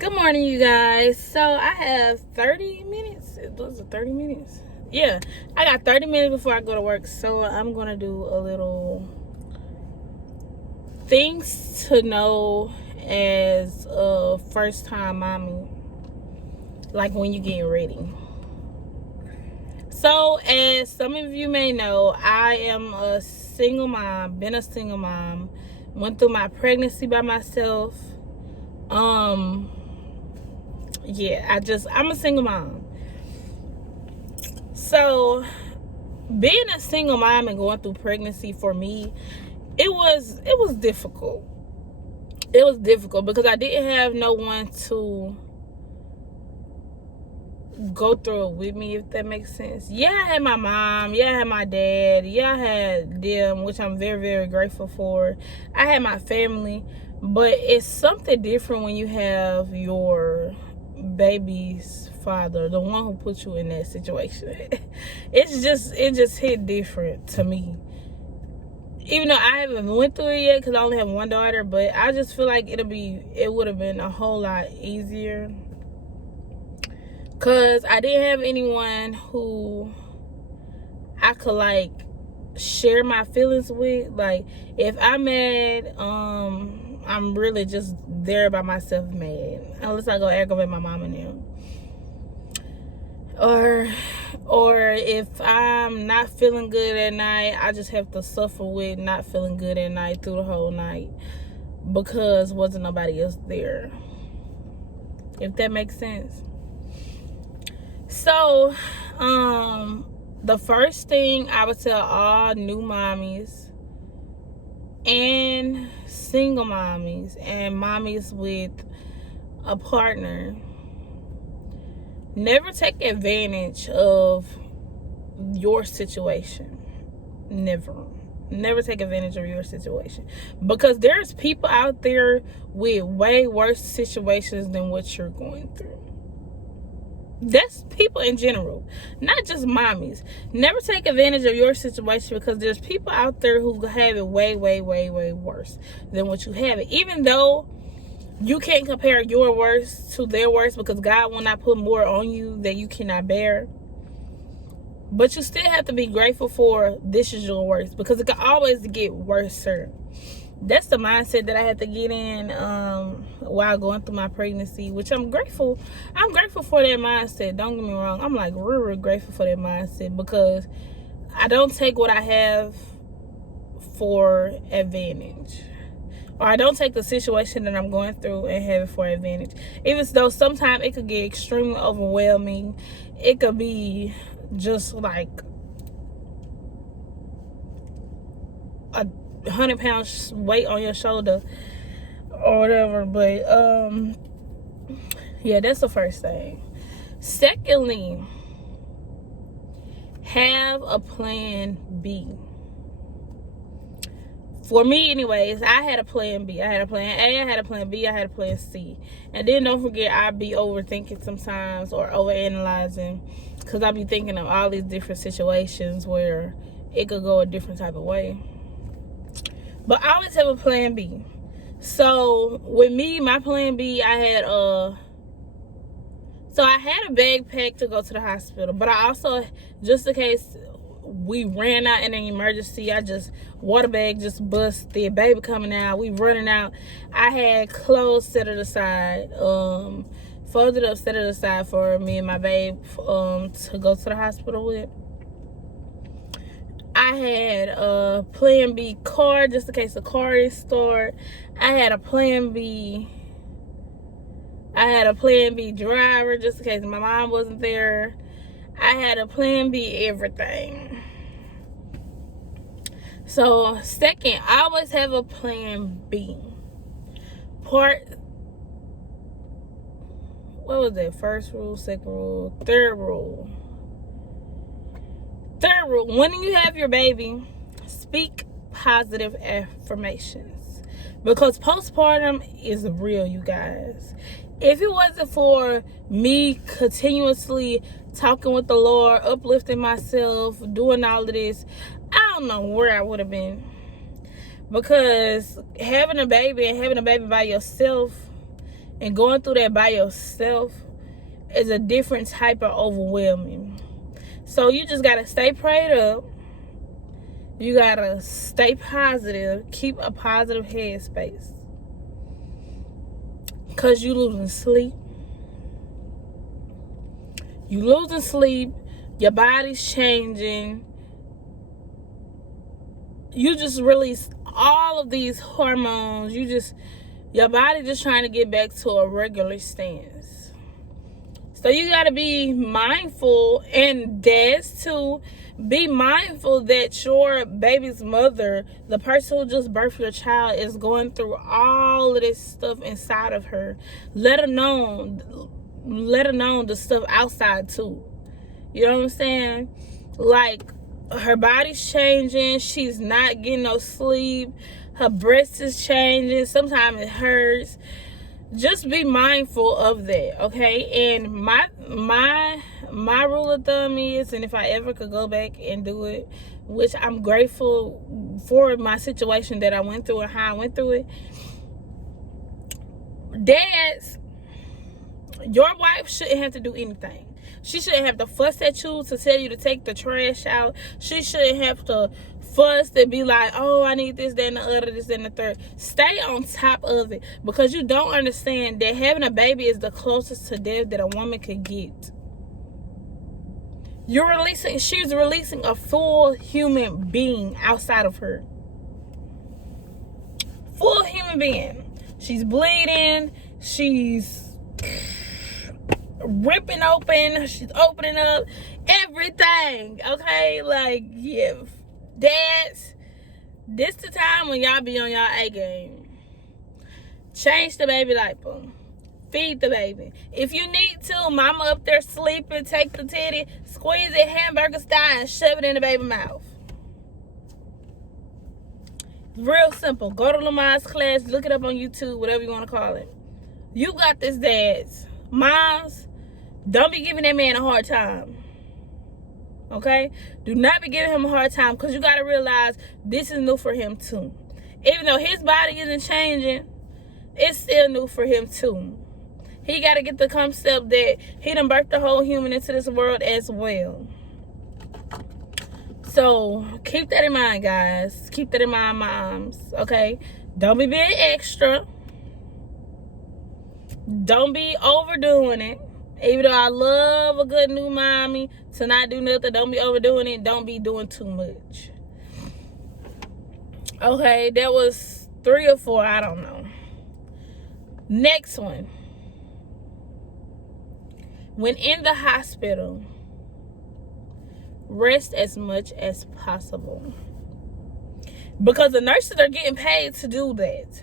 Good morning, you guys. So I have 30 minutes. Was it 30 minutes? Yeah, I got 30 minutes before I go to work. So I'm going to do a little things to know as a first time mommy, like when you get ready. So, as some of you may know, I am a single mom, been a single mom, went through my pregnancy by myself. I'm a single mom. So being a single mom and going through pregnancy for me, it was difficult. It was difficult because I didn't have no one to go through it with me, if that makes sense. Yeah, I had my mom. Yeah, I had my dad. Yeah, I had them, which I'm very, very grateful for. I had my family. But it's something different when you have your baby's father, the one who put you in that situation. It just hit different to me. Even though I haven't went through it yet because I only have one daughter, but I just feel like it would have been a whole lot easier because I didn't have anyone who I could like share my feelings with. Like if I'm mad, I'm really just there by myself mad, unless I go aggravate my mom and them. Or if I'm not feeling good at night, I just have to suffer with not feeling good at night through the whole night because wasn't nobody else there, if that makes sense. So the first thing I would tell all new mommies and single mommies and mommies with a partner, never take advantage of your situation. Never take advantage of your situation, because there's people out there with way worse situations than what you're going through. That's people in general, not just mommies. Never take advantage of your situation, because there's people out there who have it way, way, way, way worse than what you have it. Even though you can't compare your worst to their worst, because God will not put more on you that you cannot bear. But you still have to be grateful for this is your worst, because it can always get worse, sir. That's the mindset that I had to get in while going through my pregnancy, which I'm grateful. I'm grateful for that mindset. Don't get me wrong. I'm like really grateful for that mindset, because I don't take what I have for advantage. Or I don't take the situation that I'm going through and have it for advantage. Even though sometimes it could get extremely overwhelming. It could be just like a 100-pound weight on your shoulder or whatever. But yeah, that's the first thing. Secondly, have a plan B. For me, anyways, I had a plan B. I had a plan A, I had a plan B, I had a plan C. And then don't forget, I be overthinking sometimes or overanalyzing, because I be thinking of all these different situations where it could go a different type of way. But I always have a plan B. So with me, my plan B, I had a bag packed to go to the hospital, but I also, just in case we ran out in an emergency, I just water bag just busted, baby coming out, we running out, I had clothes set it aside, folded up, set it aside for me and my babe to go to the hospital with. I had a plan B car just in case the car is stored. I had a plan B driver just in case my mom wasn't there. I had a plan B everything. So, second, I always have a plan B. What was that? First rule, second rule, third rule. Third rule, when you have your baby, speak positive affirmations. Because postpartum is real, you guys. If it wasn't for me continuously talking with the Lord, uplifting myself, doing all of this, I don't know where I would have been. Because having a baby by yourself And going through that by yourself is a different type of overwhelming. So you just got to stay prayed up. You got to stay positive. Keep a positive headspace. Because you losing sleep. You losing sleep. Your body's changing. You just release all of these hormones. Your body just trying to get back to a regular stance. So you got to be mindful, and dads too, be mindful that your baby's mother, the person who just birthed your child, is going through all of this stuff inside of her. Let her know the stuff outside too. You know what I'm saying? Like, her body's changing. She's not getting no sleep. Her breast is changing. Sometimes it hurts. Just be mindful of that, okay? And my rule of thumb is, and if I ever could go back and do it, which I'm grateful for my situation that I went through and how I went through it. Dads, your wife shouldn't have to do anything. She shouldn't have to fuss at you to tell you to take the trash out. She shouldn't have to fuss and be like, oh, I need this, that, and the other, this, and the third. Stay on top of it, because you don't understand that having a baby is the closest to death that a woman could get. She's releasing a full human being outside of her. Full human being. She's bleeding. She's ripping open. She's opening up everything. Okay? Like, yeah. Dads, this the time when y'all be on y'all A game. Change the baby diaper. Feed the baby. If you need to, mama up there sleeping, take the titty, squeeze it hamburger style, and shove it in the baby mouth. Real simple. Go to Lamar's class, look it up on YouTube, whatever you want to call it. You got this, dads. Moms, don't be giving that man a hard time. Okay? Do not be giving him a hard time, because you got to realize this is new for him too. Even though his body isn't changing, it's still new for him too. He got to get the concept that he done birthed the whole human into this world as well. So keep that in mind, guys. Keep that in mind, moms. Okay? Don't be being extra. Don't be overdoing it. Even though I love a good new mommy to not do nothing, don't be overdoing it. Don't be doing too much. Okay, that was 3 or 4. I don't know. Next one. When in the hospital, rest as much as possible. Because the nurses are getting paid to do that.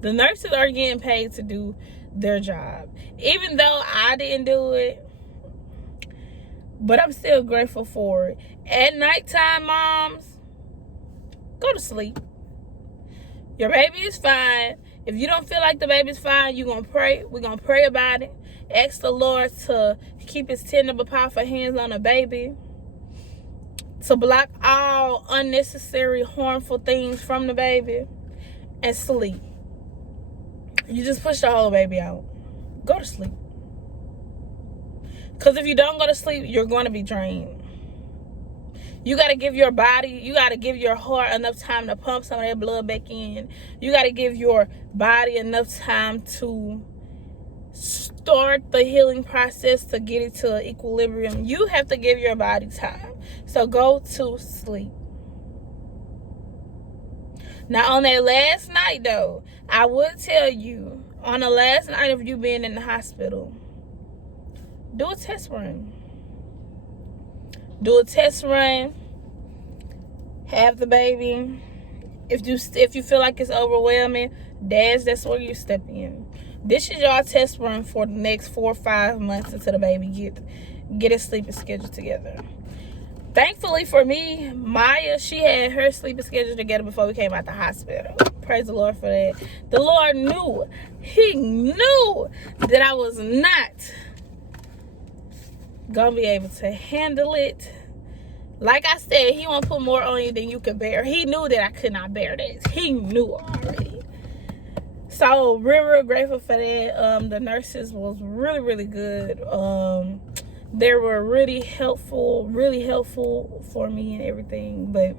The nurses are getting paid to do their job. Even though I didn't do it, but I'm still grateful for it. At nighttime, moms, go to sleep. Your baby is fine. If you don't feel like the baby's fine, you're going to pray. We're going to pray about it. Ask the Lord to keep his tender but powerful hands on the baby, to block all unnecessary harmful things from the baby, and sleep. You just push the whole baby out. Go to sleep. Because if you don't go to sleep, you're going to be drained. You got to give your body, you got to give your heart enough time to pump some of that blood back in. You got to give your body enough time to start the healing process, to get it to equilibrium. You have to give your body time. So go to sleep. Now, on that last night, though, I would tell you, on the last night of you being in the hospital, do a test run. Do a test run. Have the baby. If you feel like it's overwhelming, dads, that's where you step in. This is your test run for the next 4 or 5 months until the baby get his sleeping schedule together. Thankfully for me, Maya, she had her sleeping schedule together before we came out the hospital. Praise the Lord for that. The Lord knew. He knew that I was not gonna be able to handle it. Like I said, he won't put more on you than you can bear. He knew that I could not bear this. He knew already. So real grateful for that. The nurses was really good. They were really helpful for me and everything. But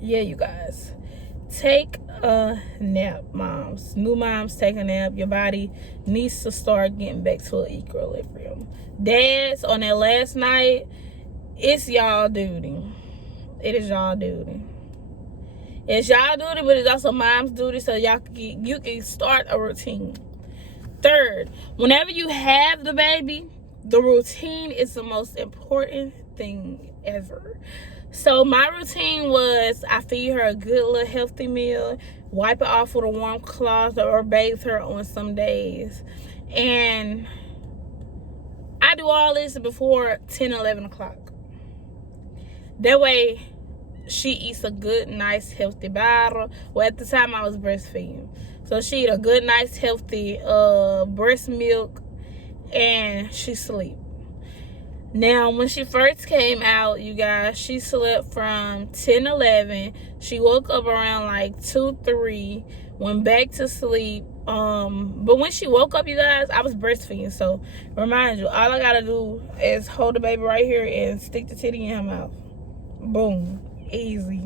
yeah, you guys, take a nap, moms. New moms, take a nap. Your body needs to start getting back to an equilibrium. Dads, on that last night, it's y'all duty. It is y'all duty. It's y'all duty, but it's also mom's duty, so you can start a routine. Third, whenever you have the baby, the routine is the most important thing ever. So my routine was I feed her a good little healthy meal, wipe it off with a warm cloth, or bathe her on some days. And I do all this before 10, 11 o'clock. That way, she eats a good, nice, healthy bottle. Well, at the time, I was breastfeeding. So she eat a good, nice, healthy breast milk, and she sleep. Now, when she first came out, you guys, she slept from 10, 11. She woke up around like 2, 3, went back to sleep. But when she woke up, you guys, I was breastfeeding. So, remind you, all I got to do is hold the baby right here and stick the titty in her mouth. Boom. Easy.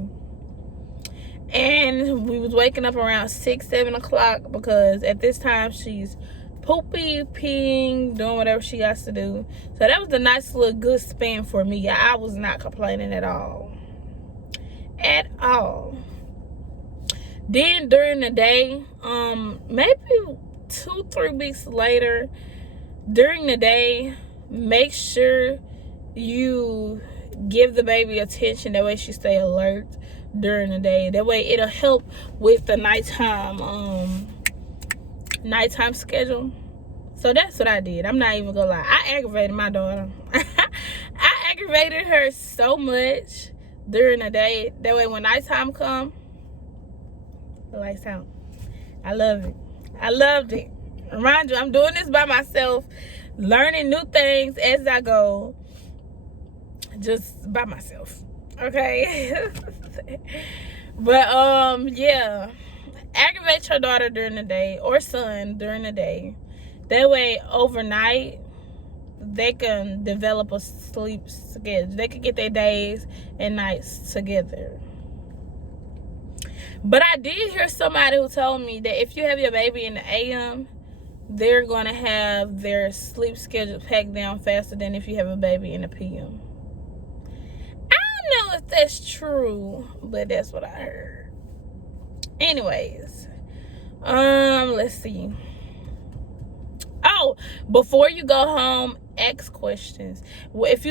And we was waking up around 6, 7 o'clock because at this time she's poopy, peeing, doing whatever she has to do. So that was a nice little good span for me. I was not complaining at all. At all. Then during the day, maybe 2, 3 weeks later, during the day, make sure you give the baby attention. That way she stay alert during the day. That way it'll help with the nighttime schedule. So that's what I did. I'm not even gonna lie. I aggravated my daughter. I aggravated her so much during the day. That way when nighttime come, the lights out. I love it. I loved it. Remind you, I'm doing this by myself, learning new things as I go. Just by myself. Okay. But yeah, aggravate your daughter during the day or son during the day. That way overnight they can develop a sleep schedule. They can get their days and nights together. But I did hear somebody who told me that if you have your baby in the AM, they're going to have their sleep schedule packed down faster than if you have a baby in the PM. Know if that's true, but that's what I heard. Anyways, let's see. Oh, before you go home, ask questions. If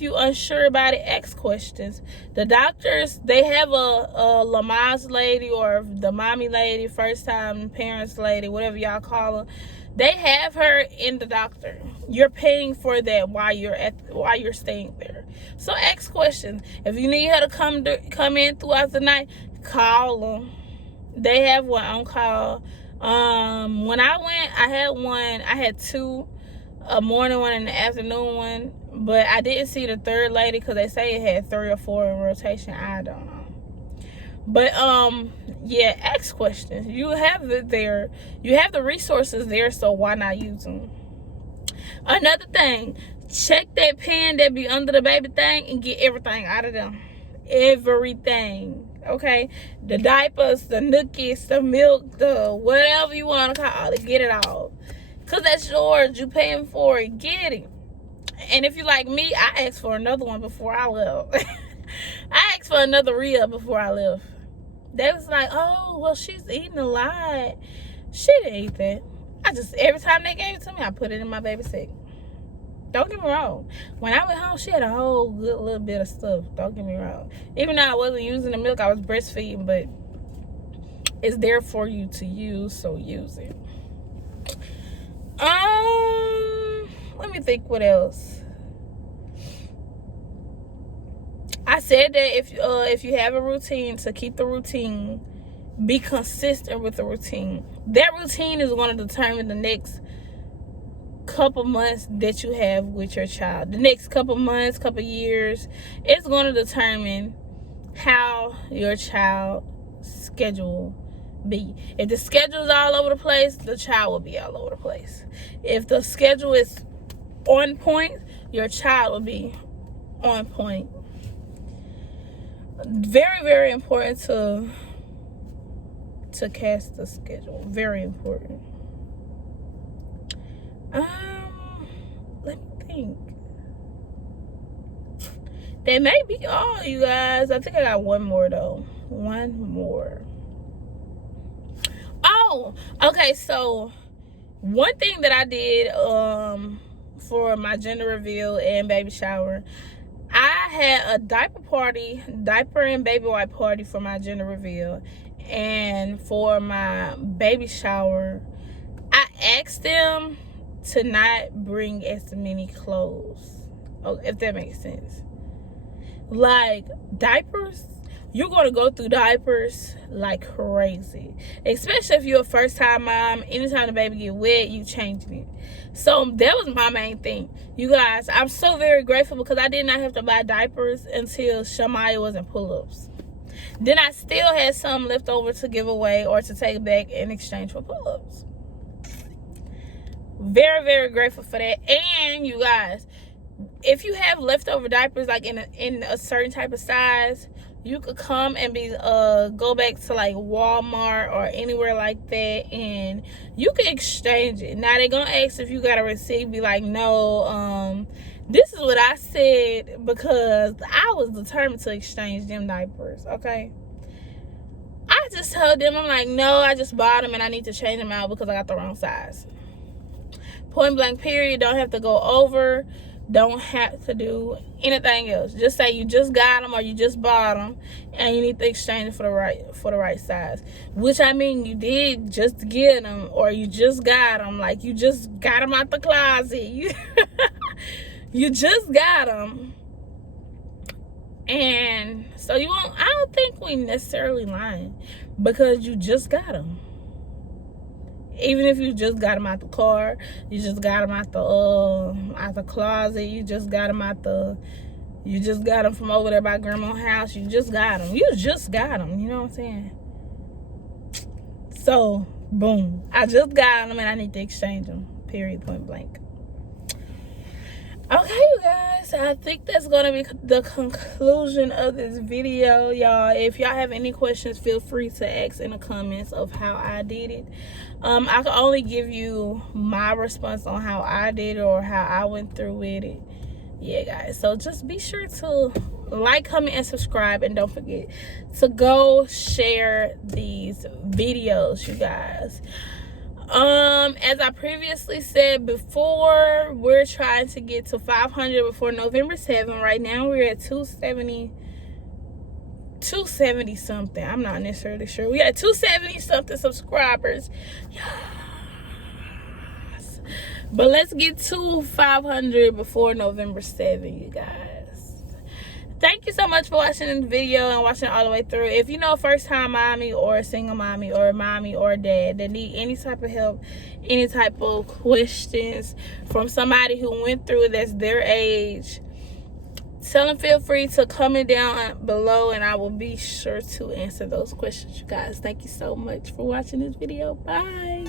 you unsure about it, ask questions. The doctors, they have a Lamaze lady or the mommy lady, first time parents lady, whatever y'all call her. They have her in the doctor. You're paying for that while you're staying there. So ask questions. If you need her to come in throughout the night, call them. They have one on call. When I went, I had 2, a morning one and an afternoon one, but I didn't see the third lady because they say it had 3 or 4 in rotation. I don't know. But yeah, ask questions. You have it there. You have the resources there, so why not use them? Another thing, check that pen that be under the baby thing and get everything out of them. Everything. Okay? The diapers, the nookies, the milk, the whatever you want to call it. Get it all. Because that's yours. You paying for it. Get it. And if you like me, I asked for another one before I left. I asked for another rib before I left. They was like, oh, well, she's eating a lot. She didn't eat that. Every time they gave it to me, I put it in my baby sack. Don't get me wrong. When I went home, she had a whole good little bit of stuff. Don't get me wrong. Even though I wasn't using the milk, I was breastfeeding, but it's there for you to use, so use it. Let me think what else. I said that if you have a routine, to keep the routine, be consistent with the routine. That routine is going to determine the next couple months that you have with your child. The next couple months, couple years, it's going to determine how your child's schedule be. If the schedule is all over the place, the child will be all over the place. If the schedule is on point, your child will be on point. Very, very important to cast the schedule. Very important. Let me think. That may be all, you guys. I think I got one more though. One more. Oh, okay. So one thing that I did for my gender reveal and baby shower, I had a diaper and baby wipe party for my gender reveal. And for my baby shower, I asked them to not bring as many clothes. Oh, if that makes sense. Like diapers, you're going to go through diapers like crazy. Especially if you're a first time mom. Anytime the baby get wet, you changing it. So that was my main thing. You guys, I'm so very grateful because I did not have to buy diapers until Shamaya was in pull-ups. Then I still had some left over to give away or to take back in exchange for pull-ups. Very, very grateful for that. And you guys, if you have leftover diapers like in a certain type of size, you could come and go back to like Walmart or anywhere like that, and you can exchange it. Now they're gonna ask if you got a receipt. Be like, no, this is what I said because I was determined to exchange them diapers. Okay, I just told them, I'm like, no, I just bought them and I need to change them out because I got the wrong size. Point blank period. Don't have to go over. Don't have to do anything else. Just say you just got them or you just bought them and you need to exchange it for the right size. Which, I mean, you did just get them or you just got them. Like, you just got them out the closet. You just got them. And so I don't think we necessarily lying because you just got them. Even if you just got them out the car, you just got them out the closet, you just got them from over there by grandma's house, you just got them. You know what I'm saying? So, boom. I just got them and I need to exchange them. Period, point blank. Okay, you guys, I think that's going to be the conclusion of this video, y'all. If y'all have any questions, feel free to ask in the comments of how I did it. I can only give you my response on how I did it or how I went through with it. Yeah, guys, so just be sure to like, comment, and subscribe, and don't forget to go share these videos, you guys. As I previously said before, we're trying to get to 500 before November 7th. Right now we're at 270 something. I'm not necessarily sure. We got 270 something subscribers. Yes. But let's get to 500 before November 7th, you guys. Thank you so much for watching this video and watching all the way through. If you know a first-time mommy or a single mommy or a mommy or a dad that need any type of help, any type of questions from somebody who went through it that's their age, tell them feel free to comment down below and I will be sure to answer those questions, you guys. Thank you so much for watching this video. Bye.